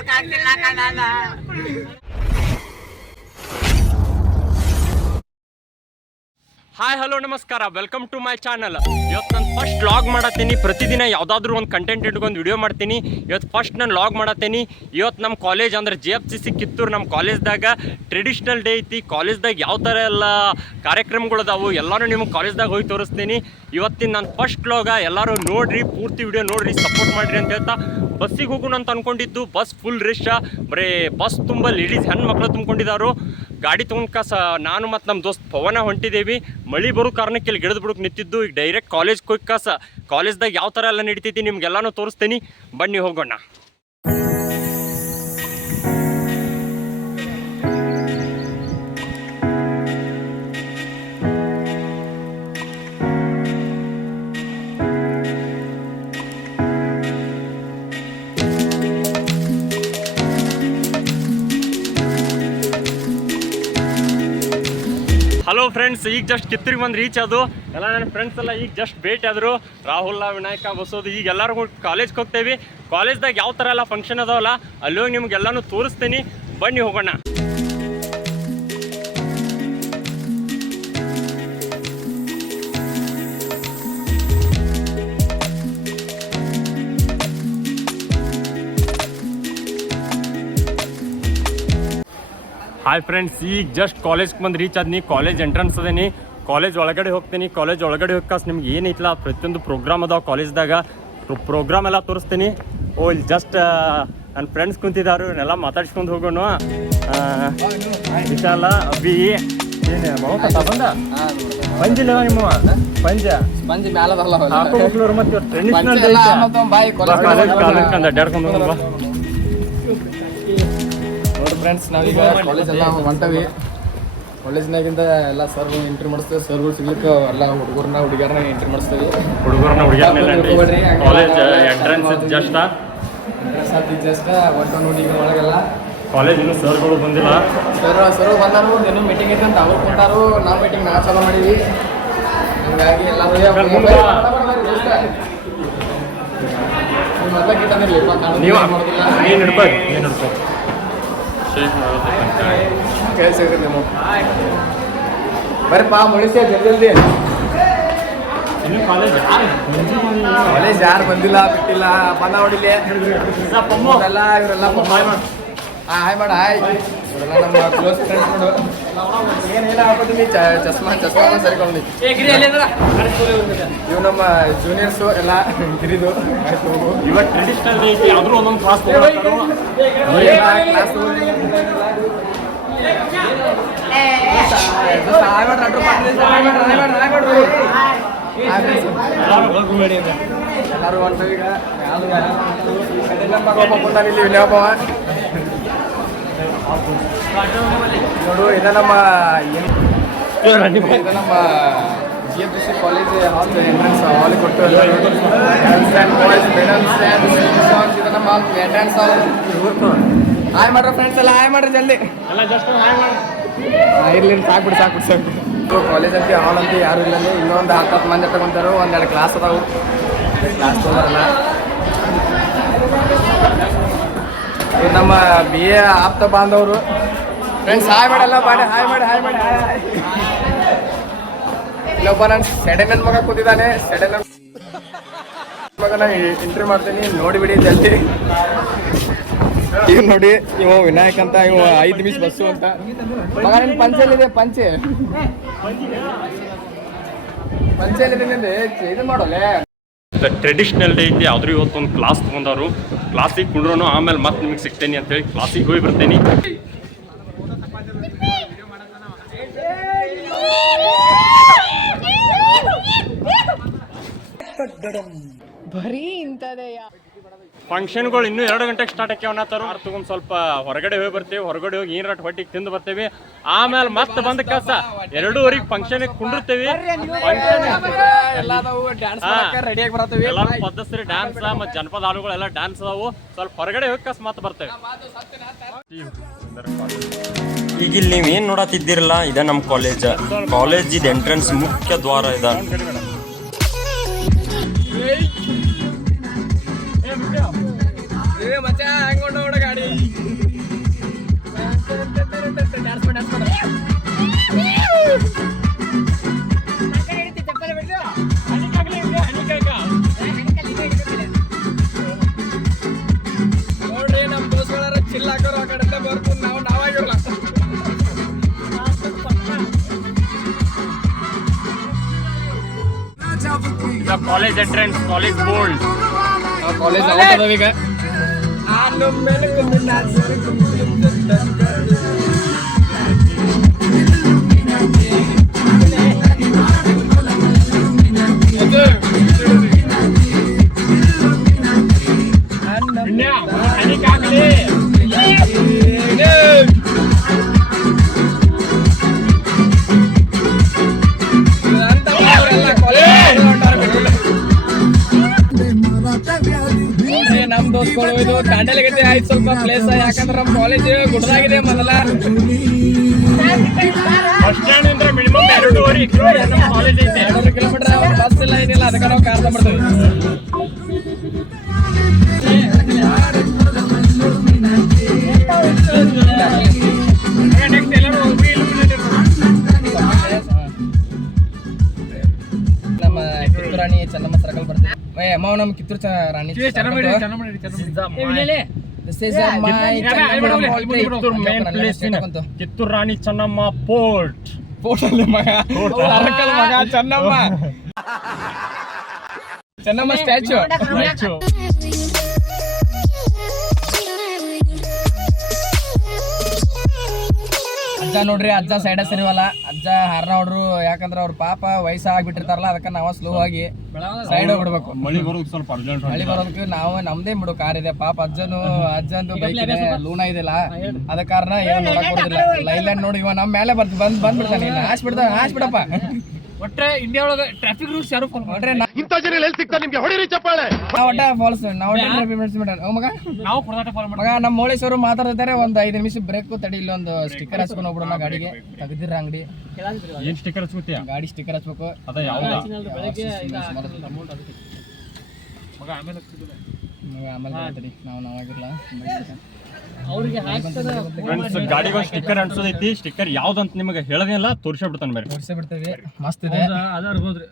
ಹೋಗಕ್ಕಾಗ್ತಿಲ್ಲ ಕಣಣ್ಣ. Hi hello ನಮಸ್ಕಾರ, welcome to my channel. ಇವತ್ತು ನಾನು ಫಸ್ಟ್ ಲಾಗ್ ಮಾಡತ್ತೀನಿ. ಪ್ರತಿದಿನ ಯಾವುದಾದ್ರೂ ಒಂದು ಕಂಟೆಂಟ್ ಇಟ್ಕೊಂಡು ವಿಡಿಯೋ ಮಾಡ್ತೀನಿ. ಇವತ್ತು ಫಸ್ಟ್ ನಾನು ಲಾಗ್ ಮಾಡತ್ತೀನಿ. ಇವತ್ತು ನಮ್ಮ ಕಾಲೇಜ್ ಅಂದರೆ JFCC ಕಿತ್ತೂರು ನಮ್ಮ ಕಾಲೇಜ್ದಾಗ ಟ್ರೆಡಿಷ್ನಲ್ ಡೇ ಐತಿ. ಕಾಲೇಜ್ದಾಗ ಯಾವ ಥರ ಎಲ್ಲ ಕಾರ್ಯಕ್ರಮಗಳದಾವು ಎಲ್ಲರೂ ನಿಮಗೆ ಕಾಲೇಜ್ದಾಗ ಹೋಗಿ ತೋರಿಸ್ತೀನಿ. ಇವತ್ತಿನ ನಾನು ಫಸ್ಟ್ ಲಾಗ. ಎಲ್ಲರೂ ನೋಡಿರಿ, ಪೂರ್ತಿ ವಿಡಿಯೋ ನೋಡಿರಿ, ಸಪೋರ್ಟ್ ಮಾಡಿರಿ ಅಂತ ಹೇಳ್ತಾ ಬಸ್ಸಿಗೆ ಹೋಗೋಣ ಅಂತ ಅಂದ್ಕೊಂಡಿದ್ದು. ಬಸ್ ಫುಲ್ ರಿಶ್, ಬರೀ ಬಸ್ ತುಂಬ ಲೇಡೀಸ್ ಹೆಣ್ಮಕ್ಳು ತುಂಬ್ಕೊಂಡಿದ್ದಾರು. ಗಾಡಿ ತೊಗೊಂಡ್ಕಾಸ ನಾನು ಮತ್ತು ನಮ್ಮ ದೋಸ್ತ್ ಪವನ ಹೊಂಟಿದ್ದೇವೆ. ಮಳೆ ಬರೋ ಕಾರಣಕ್ಕೆ ಇಲ್ಲಿ ಗಿಡದ ಬಿಡಕ್ಕೆ ನಿಂತಿದ್ದು. ಈಗ ಡೈರೆಕ್ಟ್ ಕಾಲೇಜ್ ಕೊಯ್ಕಾಸ ಕಾಲೇಜ್ದಾಗ ಯಾವ ಥರ ಎಲ್ಲ ನಡೀತೈತಿ ನಿಮ್ಗೆಲ್ಲಾನು ತೋರಿಸ್ತೀನಿ. ಬನ್ನಿ ಹೋಗೋಣ. ಹಲೋ ಫ್ರೆಂಡ್ಸ್, ಈಗ ಜಸ್ಟ್ ಕಿತ್ತೂರಿಗೆ ಬಂದು ರೀಚ್ ಅದು. ಎಲ್ಲ ನನ್ನ ಫ್ರೆಂಡ್ಸ್ ಎಲ್ಲ ಈಗ ಜಸ್ಟ್ ಭೇಟಿ ಆದರು. ರಾಹುಲ್, ವಿನಾಯಕ, ಬಸೋದು. ಈಗ ಎಲ್ಲರೂ ಕಾಲೇಜ್ಗೆ ಹೋಗ್ತೇವೆ. ಕಾಲೇಜ್ದಾಗ ಯಾವ ಥರ ಎಲ್ಲ ಫಂಕ್ಷನ್ ಅದಾವಲ್ಲ ಅಲ್ಲಿ ಹೋಗಿ ನಿಮ್ಗೆಲ್ಲಾನು ತೋರಿಸ್ತೀನಿ. ಬನ್ನಿ ಹೋಗೋಣ. ಹಾಯ್ ಫ್ರೆಂಡ್ಸ್, ಈಗ ಜಸ್ಟ್ ಕಾಲೇಜ್ಗೆ ಬಂದು ರೀಚ್ ಆದ್ನಿ. ಕಾಲೇಜ್ ಎಂಟ್ರೆನ್ಸ್ ಅದೇನಿ. ಕಾಲೇಜ್ ಒಳಗಡೆ ಹೋಗ್ತೀನಿ. ಕಾಲೇಜ್ ಒಳಗಡೆ ಹೋಗ್ಕಾಸ್ ನಿಮ್ಗೆ ಏನೈತಿಲ್ಲ ಪ್ರತಿಯೊಂದು ಪ್ರೋಗ್ರಾಮ್ ಅದಾವ ಕಾಲೇಜ್ದಾಗ. ಪ್ರೋಗ್ರಾಮ್ ಎಲ್ಲ ತೋರಿಸ್ತೀನಿ. ಇಲ್ಲಿ ಜಸ್ಟ್ ನನ್ನ ಫ್ರೆಂಡ್ಸ್ ಕುಂತಿದ್ದಾರು. ಇವನ್ನೆಲ್ಲ ಮಾತಾಡ್ಸ್ಕೊಂಡು ಹೋಗೋಣ. ವಿಶಾಲ, ಅಭಿ, ಏನು ಬಂದ ಪಂಜಿಲ್ಲ ನಿಮ್ಮ ಪಂಜ ಹಾಕೋಬೇಕ್ಲವ್ರು. ಮತ್ತೆ ಟ್ರೆಡಿಷನಲ್ ಅಡ್ಡಾಡ್ಕೊಂಡು ಹೋಗೋಣ. ನೋಡಿ ಫ್ರೆಂಡ್ಸ್, ನಾವೀಗ ಕಾಲೇಜೆಲ್ಲ ಹೊಂಟವಿ. ಕಾಲೇಜ್ನಾಗಿಂದ ಎಲ್ಲ ಸರ್ಗಳು ಎಂಟ್ರಿ ಮಾಡಿಸ್ತೇವೆ. ಸರ್ಗಳು ಸಿಗ್ಲಿಕ್ಕೆ ಎಲ್ಲ ಹುಡುಗಿಯರನ್ನ ಎಂಟ್ರಿ ಮಾಡಿಸ್ತೇವೆ. ಕಾಲೇಜ್ ಎಂಟ್ರೆನ್ಸ್ ಜಸ್ಟ್ ಒಟ್ಟು ನೋಡಿ ಒಳಗೆಲ್ಲ ಕಾಲೇಜ್ ಇನ್ನೂ ಸರ್ಗಳು ಬಂದಿಲ್ಲ. ಸರ್ ಬಂದಾರು. ಇನ್ನೂ ಮೀಟಿಂಗ್ ಐತೆ ಅಂತ ಅವ್ರು ಕೊಟ್ಟಾರು. ನಾವು ಮೀಟಿಂಗ್ ನಾವು ಚಾಲೂ ಮಾಡೀವಿ. ಹಂಗಾಗಿ ಎಲ್ಲ ಮೊದಲ ಗಿಟ್ಟಿರ್ಲಿಲ್ಲ ಏನು ಹಿಡ್ಬೋದು ಕೇಳಿಸಿದ್ರಿ ನೀವು. ಬರ್ರಿಪ್ಪ ಮುಳಿಸಿ ಜಲ್ದಿ. ಇನ್ನು ಕಾಲೇಜ್ ಯಾರು ಬಂದಿಲ್ಲ, ಬಿಟ್ಟಿಲ್ಲ. ಬಂದ ಹೊಡಿಲಿ ಇವರೆಲ್ಲ ಹಾಯ್ ಮಾಡ. ಹಾಯ್, ಇವರೆಲ್ಲ ನಮ್ಮ ಕ್ಲೋಸ್ ಫ್ರೆಂಡ್ಸ್. ನೋಡು ಏನೇನು ಹಾಕೋತೀನಿ. ಚಸ್ಮಾ ಸರಿಕೊಂಡು ಇವು ನಮ್ಮ ಜೂನಿಯರ್ಸು ಎಲ್ಲ ಗಿರಿದು. ಇವಾಗ ಟ್ರೆಡಿಷನಲ್ ಐತಿ. ಆದರೂ ಒಂದೊಂದು ಕ್ಲಾಸ್ ಕ್ಲಾಸು ಎಲ್ಲರೂ ಹೊಂಟವಿ. ಈಗ ಇಲ್ಲಿ ವಿನಯಪ್ಪ ನೋಡು. ಇದು ನಮ್ಮ JFCC ಕಾಲೇಜ್ ಹಾಲ್ ಎಂಟ್ರೆನ್ಸ್ ಹಾಲ್ ಕೊಟ್ಟು girls and boys, medals and ಇದು ನಮ್ಮ ಎಂಟ್ರೆನ್ಸ್ ಹಾಲ್. ಹಾಯ್ ಮಾಡ್ರಿ ಫ್ರೆಂಡ್ಸ್ ಎಲ್ಲ. ಹಾಯ್ ಮಾಡ್ರಿ ಜಲ್ದಿ ಎಲ್ಲ ಜಸ್ಟ್ ಹಾಯ್ ಮಾಡಿ. ಇರ್ಲಿ, ಸಾಕು. ಕಾಲೇಜ್ ಅಂತ ಹಾಲ್ ಅಂತ ಯಾರು ಇಲ್ಲ. ಇನ್ನೊಂದು 10 ಮಂದಿ ತಗೊಂತಾರು. ಒಂದೆರಡು ಕ್ಲಾಸ್ ಅದಾವು. ಕ್ಲಾಸ್ ತೊಗೊಂಡಾರಲ್ಲ. ಇದು ನಮ್ಮ BA ಆಪ್ತ ಬಾಂಧವರು. ಫ್ರೆಂಡ್ಸ್ ಹಾಯ್ ಮಾಡಲ್ಲ ಮಾಡಿ. ಹಾಯ್ ಮಾಡಿ. ಇಲ್ಲೊಬ್ಬ ನನ್ನ ಸೆಡೆನನ್ ಮಗ ಕೂತಿದ್ದಾನೆ. ಸೆಡೆನನ್ ಮಗನ ಇಂಟರ್ವ್ಯೂ ಮಾಡ್ತೀನಿ, ನೋಡಿಬಿಡಿ ಜಲ್ದಿ. ಇವ್ ನೋಡಿ, ಇವ ವಿನಾಯಕ್ ಅಂತ. ಇವ 5 ನಿಮಿಷ ಬಸ್ಸು ಅಂತ. ಮಗ ನಿನ್ ಪಂಚೆಲ್ಲಿದೆ. ಪಂಚೆಲ್ಲಿದೆ ಇದು ಮಾಡೋಲೆ. ಟ್ರೆಡಿಷನಲ್ ಡೇ ಐತಿ. ಆದ್ರೂ ಇವತ್ತೊಂದು ಕ್ಲಾಸ್ ತೊಗೊಂಡವರು. ಕ್ಲಾಸಿಗೆ ಕುಂಡ್ರು ಆಮೇಲೆ ಮತ್ತೆ ನಿಮಗೆ ಸಿಗ್ತೇನೆ ಅಂತೇಳಿ ಕ್ಲಾಸಿಗೆ ಹೋಗಿ ಬರ್ತೇನೆ. ಬರೀ ಇಂಥದೇ ಫಂಕ್ಷನ್ಗಳು ಇನ್ನೂ 2 ಗಂಟೆಗೆ ಸ್ಟಾರ್ಟ್ ಆಕ್ಯಾವನ್ನತ್ತಾರು. ತಗೊಂಡು ಸ್ವಲ್ಪ ಹೊರಗಡೆ ಹೋಗಿ ಬರ್ತೀವಿ. ಹೊರಗಡೆ ಹೋಗಿ ಏನಾರ ಹೊಟ್ಟಿಗೆ ತಿಂದು ಬರ್ತೇವೆ. ಆಮೇಲೆ ಮತ್ತೆ ಬಂದ ಕೆಲಸ 2:30 ಫಂಕ್ಷನ್ ಕುಂಡಿರ್ತೇವೆ. ಎಲ್ಲರೂ ಪದ್ಧತಿ ಡ್ಯಾನ್ಸ್ ಮತ್ತು ಜನಪದ ಹಾಡುಗಳೆಲ್ಲ ಡ್ಯಾನ್ಸ್ ಅದಾವು. ಸ್ವಲ್ಪ ಹೊರಗಡೆ ಹೋಗಿ ಕಸ ಮತ್ತೆ ಬರ್ತೇವೆ. ಈಗ ಇಲ್ಲಿ ನೀವೇನು ನೋಡತ್ತಿದ್ದೀರಲ್ಲ, ಇದೆ ನಮ್ಮ ಕಾಲೇಜ್. ಕಾಲೇಜಿದ ಎಂಟ್ರೆನ್ಸ್ ಮುಖ್ಯ ದ್ವಾರ ಇದೆ. ಮಚ್ಚ ಹೆಂಗ್ ಗಾಡಿ ನೋಡ್ರಿ ನಮ್ ದೋಸ್ತರ ಚಿಲ್ಲ ಹಾಕೋರು ಆ ಕಡೆ ಬರ್ಬೋದು ನಾವು ನಾವಾಗಿರಲ್ಲ ಕಾಲೇಜ್ ಎಂಟ್ರೆನ್ಸ್ ಕಾಲೇಜ್ ಬೋಲ್ಡ್ ಕಾಲೇಜ್ ಈಗ ನಮ್ ದೋಸ್ಗಳು ಇದು ದಾಂಡೇಲಿಗಟ್ಟೆ ಆಯ್ತು ಸ್ವಲ್ಪ ಪ್ಲೇಸ್ ಯಾಕಂದ್ರೆ ನಮ್ ಕಾಲೇಜ್ ಗುಡ್ದಾಗಿದೆ ಮೊದಲ ಬಸ್ ಸ್ಟ್ಯಾಂಡ್ ಅಂದ್ರೆ ಮಿನಿಮಮ್ 2.5 ಕಿಲೋಮೀಟರ್ ನಮ್ಮ ಕಾಲೇಜ್ ಐತೆ 2 ಕಿಲೋಮೀಟರ್ ಬಸ್ ಇಲ್ಲ ಏನಿಲ್ಲ ಅದಕ್ಕೆ ನಾವು ಕಾರ್ ತಗೊಂಡ್ಬರ್ತೀವಿ ನಮ್ಮ ಕಿತ್ತೂರು ರಾಣಿ ಚೆನ್ನಮ್ಮ ಸರ್ಕಲ್ ಬರ್ತೇವೆ ಅಮ್ಮ ನಮ್ಮ ಕಿತ್ತೂರು ರಾಣಿ ಕಿತ್ತೂರು ರಾಣಿ ಚೆನ್ನಮ್ಮ ಪೋರ್ಟ್ ಅಲ್ಲಿ ಮಗ ಸರ್ಕಲ್ ಮಗ ಚೆನ್ನಮ್ಮ ಚೆನ್ನಮ್ಮ ಸ್ಟ್ಯಾಚು ಅಜ್ಜ ನೋಡ್ರಿ ಅಜ್ಜ ಸೈಡ್ ಸರಿವಲ್ಲ ಅಜ್ಜ ಹಾರ್ನ ಹೊಡ್ರು ಯಾಕಂದ್ರೆ ಅವ್ರ ಪಾಪ ವಯಸ್ಸಾಗ್ಬಿಟ್ಟಿರ್ತಾರಲ್ಲ ಅದಕ್ಕೆ ನಾವು ಸ್ಲೋ ಆಗಿ ಸೈಡ್ ಹೋಗ್ಬಿಡ್ಬೇಕು ಮಳಿ ಬರೋದು ಸ್ವಲ್ಪ ಅರ್ಜೆಂಟ್ ಮಳಿ ಬರೋದಕ್ಕೆ ನಾವು ನಮ್ದೇ ಬಿಡು ಕಾರ್ ಇದೆ ಪಾಪ ಅಜ್ಜಂದು ಬೈಕ್ ಇದೆ ಲೂನಾ ಇದೆಲ್ಲ ಅದ ಕಾರಣ ಏನು ನೋಡಕ್ ಬರೋದಿಲ್ಲ ಲೈಲ್ಯಾಂಡ್ ನೋಡಿ ಇವ ನಮ್ಮ ಮೇಲೆ ಬಂದ್ಬಿಡ್ತಾನೆ ಹಾಸ್ ಬಿಡಪ್ಪ ಒಟ್ರೆ ಇಂಡಿಯಾ ಒಳಗೆ ಟ್ರಾಫಿಕ್ ರೂಲ್ಸ್ ಯಾರು ಫಾಲೋ ನೋಡ್ರಿ ಇಂಥ ಜನ ಎಲ್ಲಿ ಸಿಗ್ತಾರೆ ನಿಮ್ಗೆ ಹೊಡಿರಿ ಚಪ್ಪಾಳೆ ನಾವು ಒಟ್ಟ ಫಾಲ್ಸ್ ನಾವು ಮಗ ನಾವು ಕೊಡದಾಟ ಫಾಲೋ ಮಗ ನಮ್ಮ ಮೋಳೇಶ್ವರು ಮಾತಾಡ್ತಾರೆ ಒಂದ್ 5 ನಿಮಿಷ ಬ್ರೇಕ್ ತಡಿ ಇಲ್ಲೊಂದು ಸ್ಟಿಕ್ಕರ್ ಹಚ್ಕೊಂಡು ಹೋಗ್ಬಿಡೋಣ ಗಾಡಿಗೆ ತೆಗ್ದಿರ ಅಂಗಡಿ ಏನ್ ಸ್ಟಿಕ್ಕರ್ ಹಚ್ಕೋತೀಯ ಗಾಡಿ ಸ್ಟಿಕ್ಕರ್ ಹಚ್ಬೇಕು ಅದ ಯಾವ್ದ ಮಗ ಆಮೇಲೆ ಮಗ ಆಮೇಲೆ ಬರ್ತೀರಿ ನಾವು ನಾವಾಗಿರ್ಲ ಅವ್ರಿಗೆ ಫ್ರೆಂಡ್ಸ್ ಗಾಡಿಗೆ ಒಂದು ಸ್ಟಿಕ್ಕರ್ ಅಂಟಿಸೋದೈತಿ ಸ್ಟಿಕ್ಕರ್ ಯಾವ್ದಂತ ನಿಮಗೆ ಹೇಳೋದಿಲ್ಲ ತೋರಿಸ್ಬಿಡ್ತಾನೆ ಬೇರೆ ತೋರಿಸೇ ಬಿಡ್ತೇವೆ ಮಸ್ತ್ ಇದೆ ಅದಾರ್ಬೋದ್ರಿ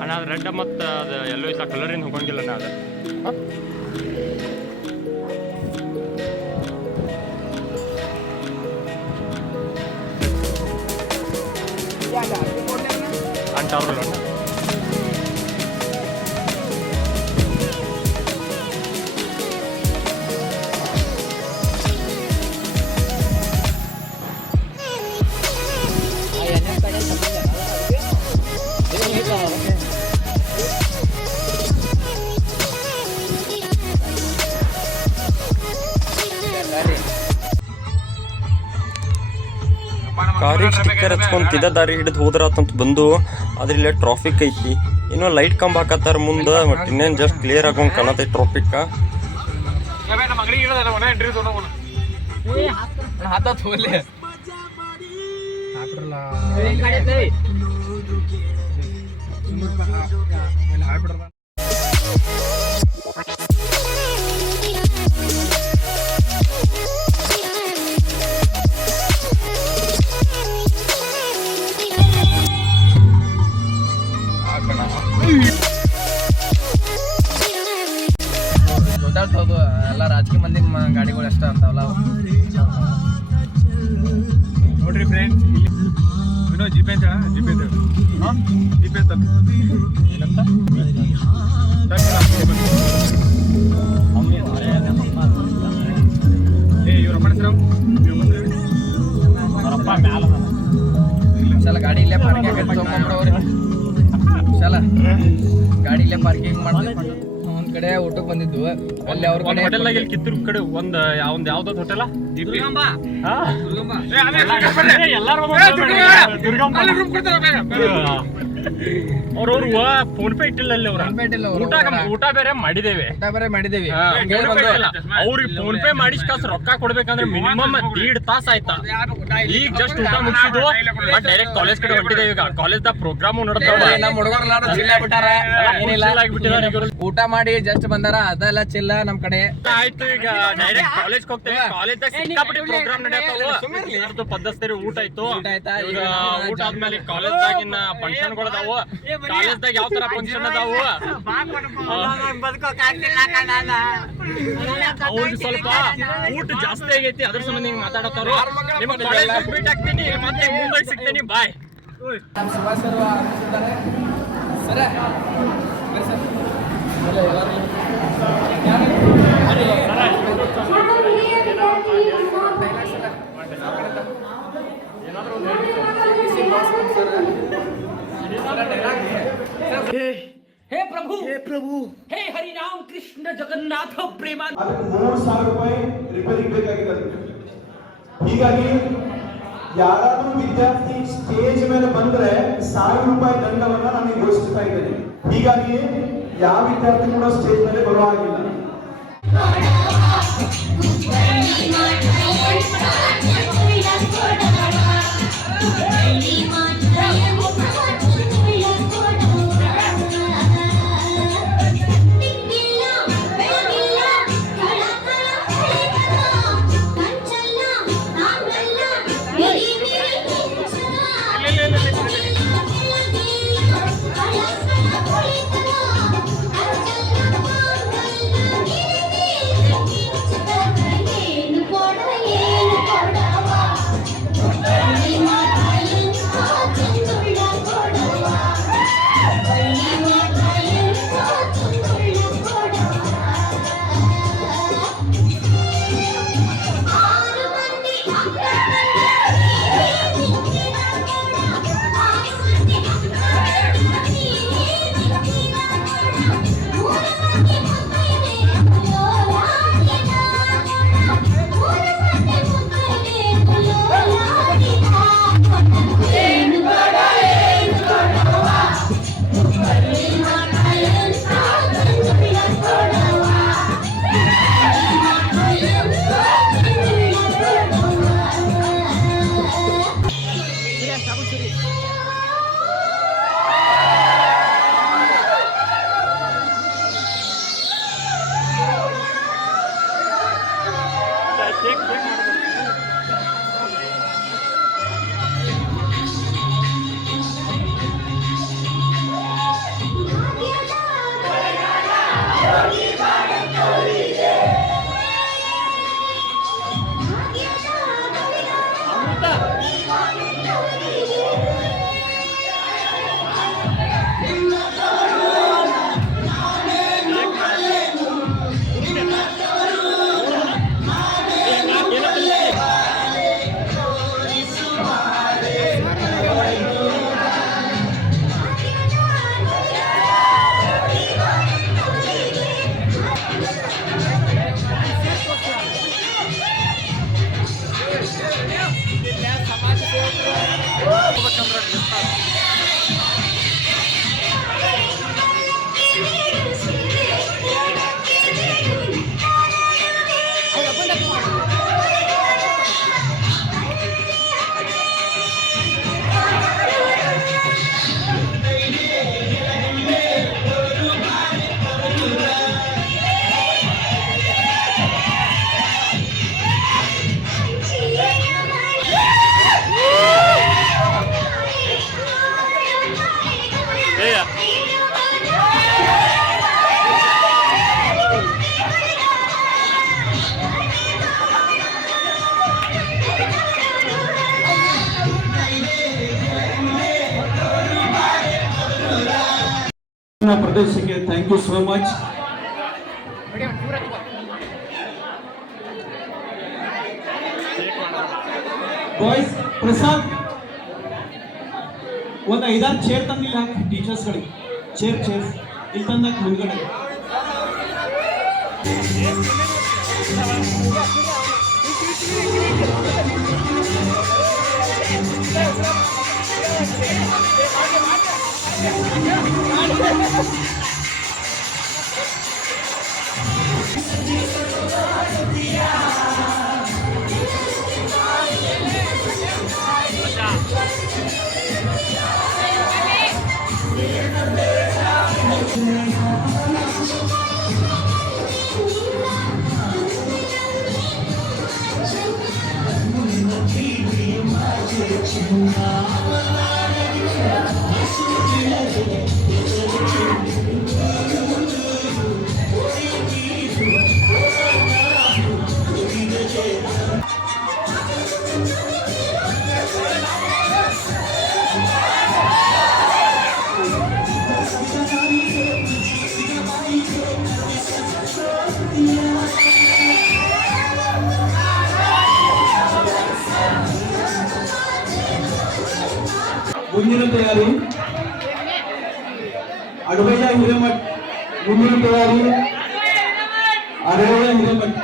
ಅಣ್ಣ ಅದು ರೆಡ್ ಮತ್ತು ಅದು ಎಲ್ಲೋ ಐತೆ ಕಲರಿಂದ ಹೋಗಂಗಿಲ್ಲ ಅಣ್ಣ ಅದು ಅಂಟವ್ರಲ್ಲ ಅಣ್ಣ ಕಾರಿಗೆ ಸ್ಟಿಕ್ಕರ್ ಹಚ್ಕೊಂತಿದ್ದ ದಾರಿ ಹಿಡಿದು ಹೋದ್ರಾತಂತ ಬಂದು ಆದ್ರೆ ಇಲ್ಲೇ ಟ್ರಾಫಿಕ್ ಐತಿ ಇನ್ನೂ ಲೈಟ್ ಕಂಬ ಹಾಕತ್ತಾರ ಮುಂದೆ ಬಟ್ ಇನ್ನೇನು ಜಸ್ಟ್ ಕ್ಲಿಯರ್ ಆಗೋಂಗೆ ಕಾಣತೈತಿ ಟ್ರಾಫಿಕ್ ಹಾಕತ್ ಹೋಗ್ಲಿ ಹಾಕ್ಬಿಡ್ರಲ್ಲ ಹಾಕ್ಬಿಡ್ರ ಗೊತ್ತಾಗ್ತದು ಎಲ್ಲ ರಾಜಕೀಯ ಮಂದಿ ಗಾಡಿಗಳು ಎಷ್ಟ ಅಂತಾವಲ್ಲ ನೋಡ್ರಿ ಫ್ರೆಂಡ್ಸ್ ಇಲ್ಲಿ ವಿನೋದ್ ಜಿಪೆ ಅಂತ ಜಿಪೆ ಅಂತ ಜಿಪೆ ಅಂತ ಏನಂತ ಇವ್ರ ರಮಣರಾವ್ ಅವರಪ್ಪ ಮ್ಯಾಲ ಚಲ ಗಾಡಿ ಇಲ್ಲೇ ಪಾರ್ಕಿಂಗ್ ತಗೊಂಡ್ಬಿಡೋರಿ ಚಲ ಗಾಡಿ ಇಲ್ಲೇ ಪಾರ್ಕಿಂಗ್ ಮಾಡ್ತೀವಿ ಒಂದ್ ಕಡೆ ಊಟಕ್ಕೆ ಬಂದಿದ್ದು ಅಲ್ಲಿ ಅವ್ರ ಕಡೆ ಹೋಟೆಲ್ದಾಗ ಇಲ್ಲಿ ಕಿತ್ತೂರು ಕಡೆ ಒಂದು ಯಾವ್ದು ಹೋಟೆಲ ಎಲ್ಲಾರು ಅವ್ರವ್ರು ಫೋನ್ ಪೇ ಇಟ್ಟಿಲ್ಲ ಅಲ್ಲಿ ಅವ್ರ ಊಟ ಬೇರೆ ಮಾಡಿದೇವೆ ಅವ್ರಿಗೆ ಫೋನ್ ಪೇ ಮಾಡಿಸ್ಕಾಸ್ ರೊಕ್ಕ ಕೊಡ್ಬೇಕಂದ್ರೆ ಮಿನಿಮಮ್ 1.5 ತಾಸ ಆಯ್ತಾ. ಈಗ ಜಸ್ಟ್ ಊಟ ಮುಗಿಸಿದ್ವು ಡೈರೆಕ್ಟ್ ಕಾಲೇಜ್ ಕಡೆ ಹೊಂಟಿದ್ದೇವೆ. ಈಗ ಕಾಲೇಜ್ ಪ್ರೋಗ್ರಾಮ್ ನಡೆದಾವ. ನಮ್ಮ ಹುಡುಗರು ಊಟ ಮಾಡಿ ಜಸ್ಟ್ ಬಂದಾರ, ಅದೆಲ್ಲ ಚಿಲ್ಲ ನಮ್ ಕಡೆ. ಆಯ್ತು ಈಗ ಡೈರೆಕ್ಟ್ ಕಾಲೇಜ್ ಹೋಗ್ತೇವೆ. ಕಾಲೇಜ್ ಸಿಕ್ಕಾಪಟ್ಟಿ ಪ್ರೋಗ್ರಾಮ್ ನಡೆಯತ್ತಾವ. ಪದ್ಧತಿ ಊಟ ಆಯ್ತು. ಊಟ ಆದ್ಮೇಲೆ ಕಾಲೇಜ್ದಾಗಿನ ಫಂಕ್ಷನ್ಗಳದಾವು. ಕಾಲೇಜ್ದಾಗ ಯಾವ ತರ ಫಂಕ್ಷನ್ ಅದಾವು ಅವ್ರಿಗೆ ಸ್ವಲ್ಪ ಊಟ ಜಾಸ್ತಿ ಆಗೈತಿ, ಅದ್ರ ಸಂಬಂಧ ಹಿಂಗ್ ಮಾತಾಡತ್ತಾರು. ನಿಮ್ಮ ಕಾಲೇಜ್ ಮೀಟ್ ಆಗ್ತೀನಿ, ಮತ್ತೆ ಮುಂದೆ ಸಿಗ್ತೀನಿ. ಬಾಯ್. हे प्रभु हे हरि राम कृष्ण जगन्नाथ प्रेमा. 3,000 ರೂಪಾಯಿ ರಿಪೇರಿಗೆ ಬೇಕಾಗಿದೆ. ಹೀಗಾಗಿ ಯಾರಾದ್ರೂ ವಿದ್ಯಾರ್ಥಿ ಸ್ಟೇಜ್ ಮೇಲೆ ಬಂದ್ರೆ 1,000 ರೂಪಾಯಿ ದಂಡವನ್ನ ನಾನು ಘೋಷಿಸ್ತಾ ಇದ್ದೇನೆ. ಹೀಗಾಗಿ ಯಾವ ವಿದ್ಯಾರ್ಥಿ ಕೂಡ ಸ್ಟೇಜ್ ಮೇಲೆ ಬರುವ ಹಾಗಿಲ್ಲ. ಪ್ರದೇಶಕ್ಕೆ thank you so much. Boys Prasad ಒಂದು 5-6 ಚೇರ್ ತಂದಿಲ್ಲ ಟೀಚರ್ಸ್ಗಳಿಗೆ. ಚೇರ್ಸ್ ಇಲ್ಲಿ ತಂದಾಗ ಮುಂದ್ಗಡೆ ಮುಂದಿನ ತಯಾರಿ ಅಡವಯ್ಯ ಹಿರೇಮಠ್. ಮುಂದಿನ ತಯಾರಿ ಅಡವಯ್ಯ ಹಿರೇಮಠ್.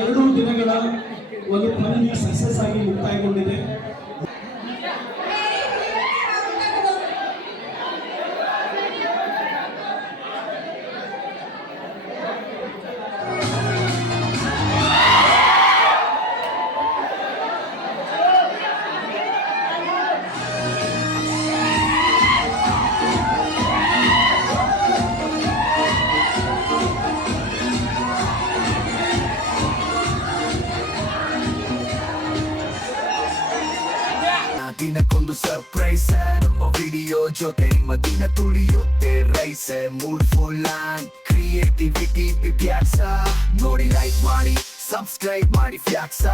ಎರಡು ದಿನಗಳ ಒಂದು ಪಂದ್ಯ ಸಕ್ಸಸ್ ಆಗಿ ಮುಕ್ತಾಯಗೊಂಡಿದೆ. ದಿನಕ್ಕೊಂದು ಸರ್ಪ್ರೈಸ್ ನಮ್ಮ ವಿಡಿಯೋ ಜೊತೆ ನಿಮ್ಮ ದಿನ ತುಳಿಯುತ್ತೆ rise mood full on creativity ವಿದ್ಯಾಸ ನೋಡಿ ಲೈಕ್ ಮಾಡಿ ಸಬ್ಸ್ಕ್ರೈಬ್ ಮಾಡಿ ಫ್ಯಾಕ್ಸ